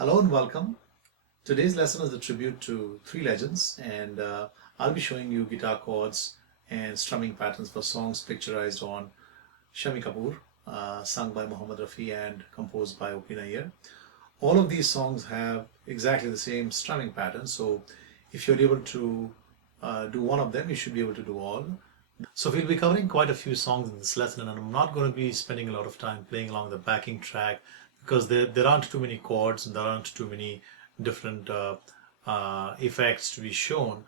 Hello and welcome. Today's lesson is a tribute to three legends, and I'll be showing you guitar chords and strumming patterns for songs picturized on Shammi Kapoor, sung by Rafi and composed by Nayyar. All of these songs have exactly the same strumming pattern, so if you're able to do one of them, you should be able to do all. So we'll be covering quite a few songs in this lesson, and I'm not going to be spending a lot of time playing along the backing track because there aren't too many chords and there aren't too many different effects to be shown.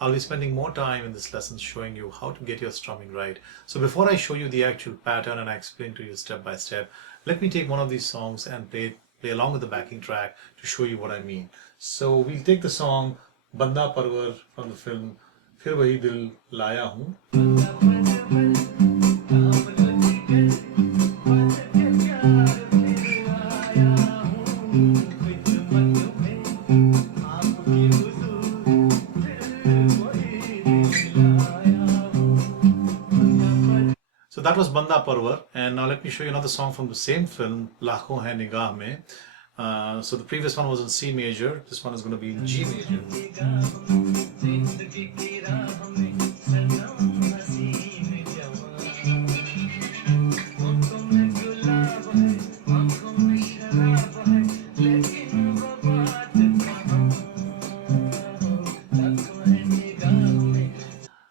I'll be spending more time in this lesson showing you how to get your strumming right. So before I show you the actual pattern and I explain to you step by step, let me take one of these songs and play along with the backing track to show you what I mean. So we'll take the song Banda Parvar from the film Phir Wohi Dil Laya Hoon. So that was Banda Parvar, and now let me show you another song from the same film, Lakhon Hai Nigah Mein. So the previous one was in C major, this one is going to be in G major.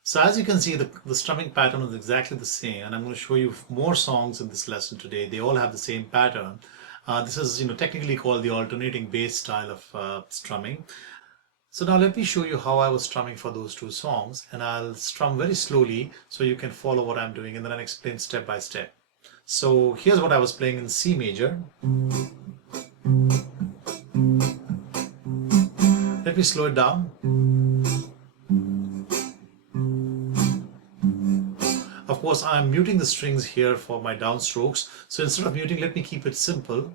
So as you can see, the strumming pattern is exactly the same, and I'm going to show you more songs in this lesson today. They all have the same pattern. This is technically called the alternating bass style of strumming. So now let me show you how I was strumming for those two songs, and I'll strum very slowly so you can follow what I'm doing, and then I'll explain step by step. So here's what I was playing in C major. Let me slow it down. Of course, I'm muting the strings here for my downstrokes. So instead of muting, let me keep it simple.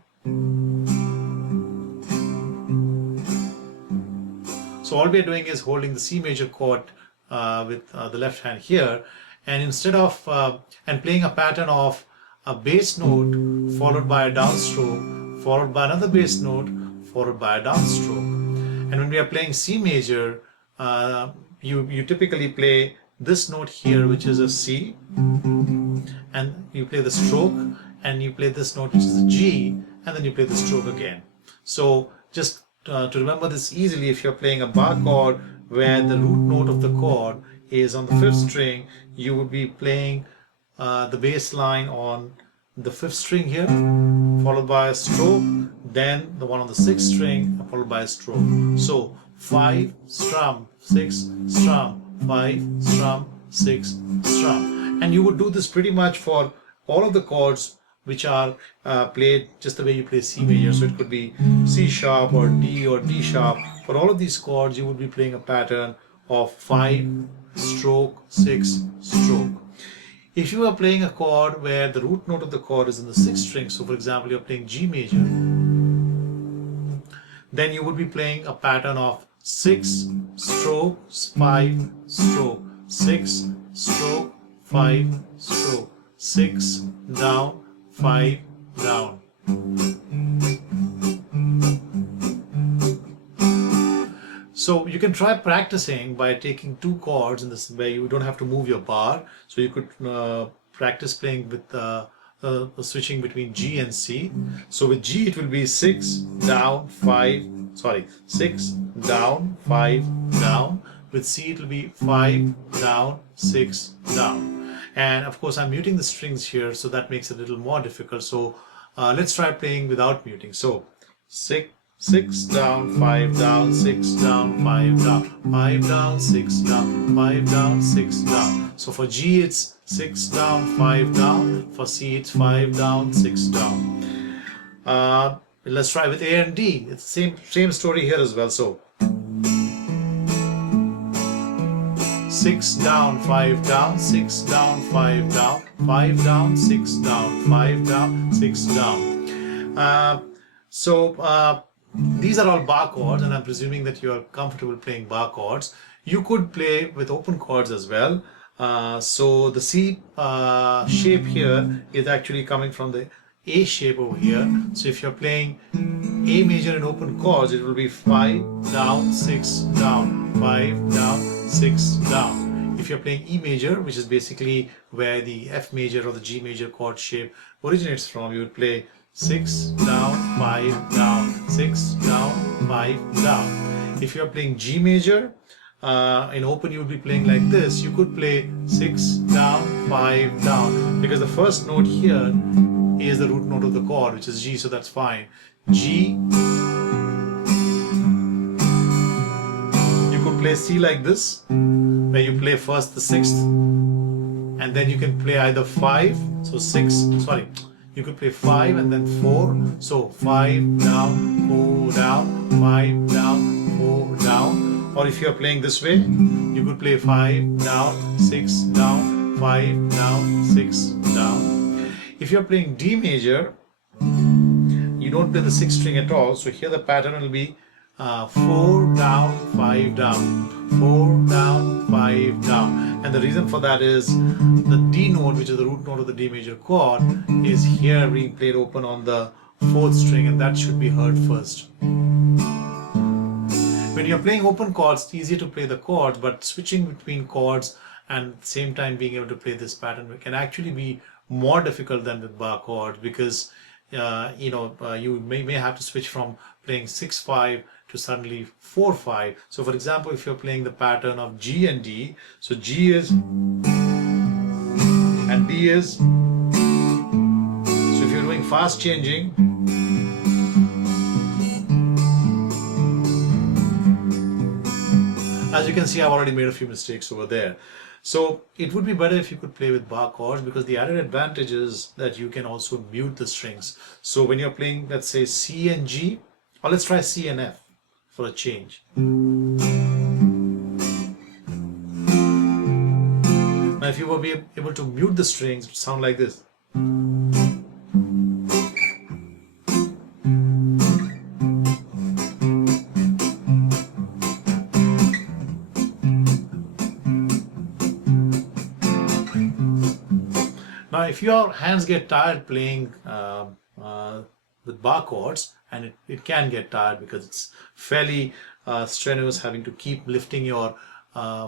So all we're doing is holding the C major chord with the left hand here, and instead of and playing a pattern of a bass note followed by a downstroke, followed by another bass note, followed by a downstroke. And when we are playing C major, you typically play this note here, which is a C, and you play the stroke, and you play this note, which is a G, and then you play the stroke again. So just to remember this easily, if you're playing a bar chord where the root note of the chord is on the 5th string, you would be playing the bass line on the 5th string here, followed by a stroke, then the one on the 6th string, followed by a stroke. So 5 strum, 6 strum, 5 strum, 6 strum, and you would do this pretty much for all of the chords which are played just the way you play C major. So it could be C sharp or D sharp. For all of these chords, you would be playing a pattern of 5 stroke, 6 stroke. If you are playing a chord where the root note of the chord is in the 6th string, so for example you're playing G major, then you would be playing a pattern of 6 stroke, 5 stroke, 6 stroke, 5 stroke, 6 down, 5 down. So you can try practicing by taking two chords in this way. You don't have to move your bar. So you could practice playing with switching between G and C. So with G it will be 6 down, 6 down, 5 down. With C it will be 5 down, 6 down. And of course I'm muting the strings here, so that makes it a little more difficult. So let's try playing without muting. So 6 down, 5 down, 6 down, 5 down, 5 down, 6 down, 5 down, 6 down. So for G it's 6 down, 5 down. For C it's 5 down, 6 down. Let's try with A and D. It's the same story here as well. So 6 down, 5 down, 6 down, 5 down, 5 down, 6 down, 5 down, 6 down. These are all bar chords, and I'm presuming that you are comfortable playing bar chords. You could play with open chords as well. So the C shape here is actually coming from the A shape over here. So if you're playing A major in open chords, it will be 5 down, 6 down, 5 down, 6 down. If you're playing E major, which is basically where the F major or the G major chord shape originates from, you would play 6 down, 5 down, 6 down, 5 down. If you're playing G major, in open you would be playing like this. You could play 6 down, 5 down, because the first note here is the root note of the chord, which is G, so that's fine. G. You could play C like this, where you play first the 6th, and then you can play either 5, so 6, sorry, you could play 5 and then 4, so 5 down, 4 down, 5 down, 4 down. Or if you are playing this way, you could play 5 down, 6 down, 5 down, 6 down. If you are playing D major, you don't play the 6th string at all, so here the pattern will be 4 down, 5 down, 4 down, 5 down. And the reason for that is the D note, which is the root note of the D major chord, is here being played open on the 4th string, and that should be heard first. When you're playing open chords, it's easier to play the chords, but switching between chords and at the same time being able to play this pattern can actually be more difficult than with bar chords, because you may have to switch from playing 6-5 to suddenly 4-5. So for example, if you're playing the pattern of G and D, so G is and D is, so if you're doing fast changing, as you can see, I've already made a few mistakes over there. So it would be better if you could play with bar chords, because the added advantage is that you can also mute the strings. So when you're playing, let's say C and G, or let's try C and F for a change. Now if you were be able to mute the strings, it would sound like this. Now, if your hands get tired playing with bar chords, and it can get tired because it's fairly strenuous having to keep lifting your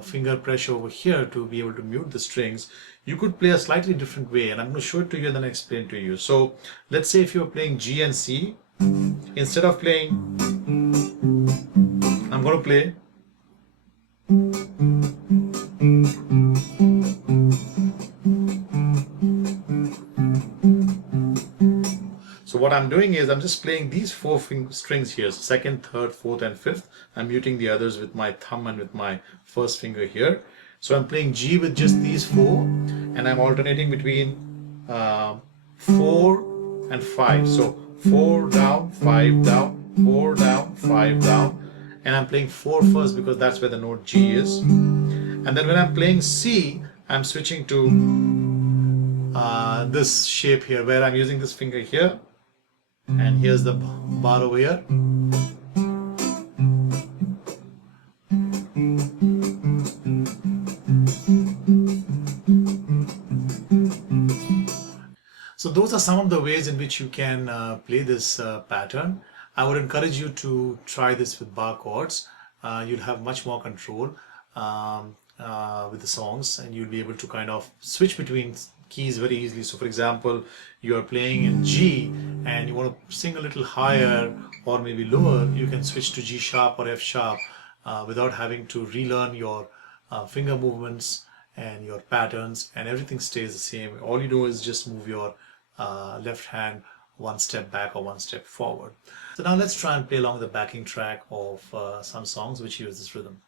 finger pressure over here to be able to mute the strings, you could play a slightly different way, and I'm going to show it to you and then explain to you. So let's say if you're playing G and C, instead of playing, I'm going to play So what I'm doing is I'm just playing these 4 strings here, so 2nd, 3rd, 4th and 5th. I'm muting the others with my thumb and with my first finger here. So I'm playing G with just these 4, and I'm alternating between 4 and 5. So 4 down, 5 down, 4 down, 5 down, and I'm playing 4 first because that's where the note G is. And then when I'm playing C, I'm switching to this shape here, where I'm using this finger here, and here's the bar over here. So those are some of the ways in which you can play this pattern. I would encourage you to try this with bar chords. You'll have much more control with the songs, and you'll be able to kind of switch between keys very easily. So for example, you are playing in G and you want to sing a little higher or maybe lower, you can switch to G sharp or F sharp without having to relearn your finger movements and your patterns, and everything stays the same. All you do is just move your left hand one step back or one step forward. So now let's try and play along the backing track of some songs which use this rhythm.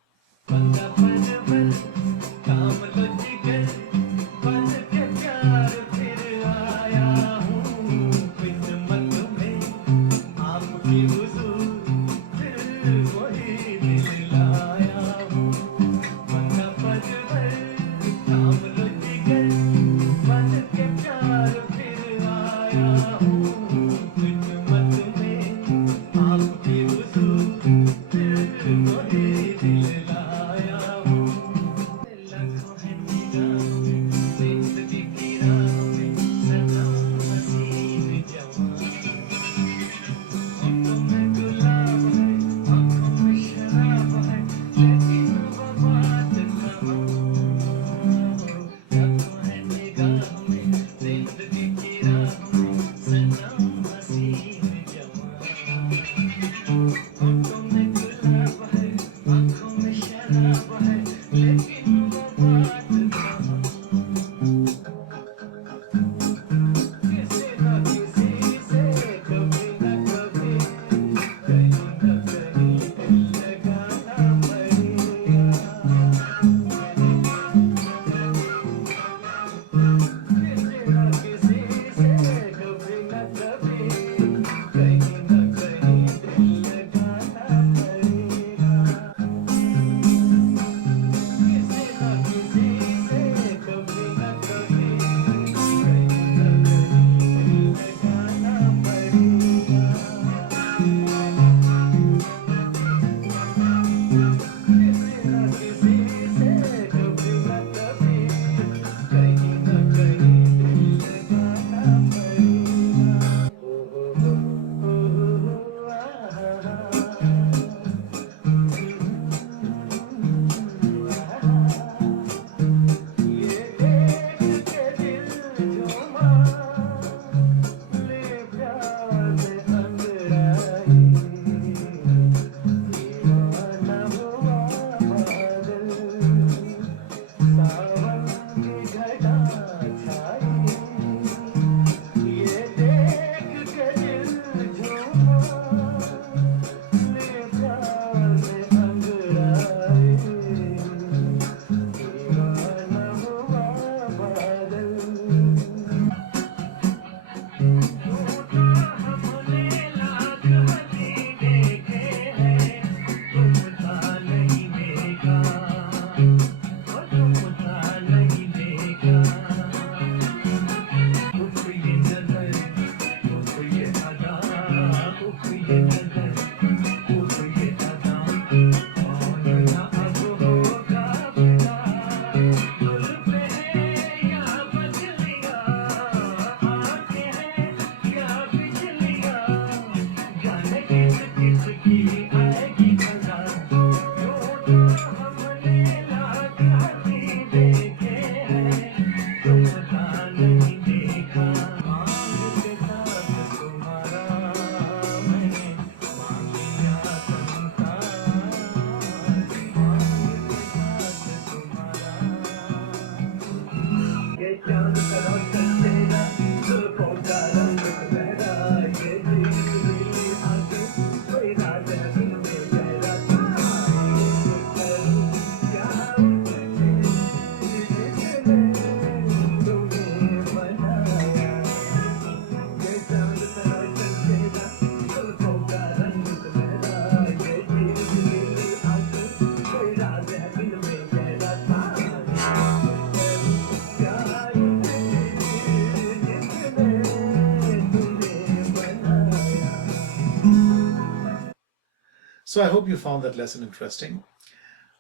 So I hope you found that lesson interesting.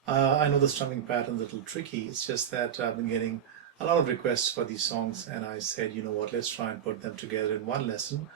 I know the strumming pattern's a little tricky. It's just that I've been getting a lot of requests for these songs, and I said, you know what, let's try and put them together in one lesson.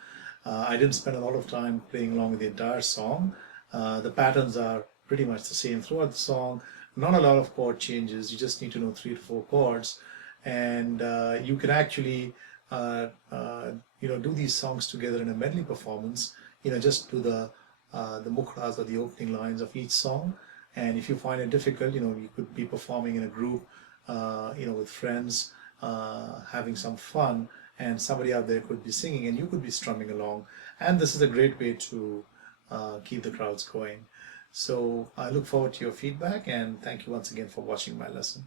I didn't spend a lot of time playing along with the entire song. The patterns are pretty much the same throughout the song. Not a lot of chord changes. You just need to know 3 to 4 chords, and you can actually do these songs together in a medley performance. Just do the mukhras or the opening lines of each song. And if you find it difficult, you could be performing in a group with friends, having some fun, and somebody out there could be singing and you could be strumming along. And this is a great way to keep the crowds going. So I look forward to your feedback, and thank you once again for watching my lesson.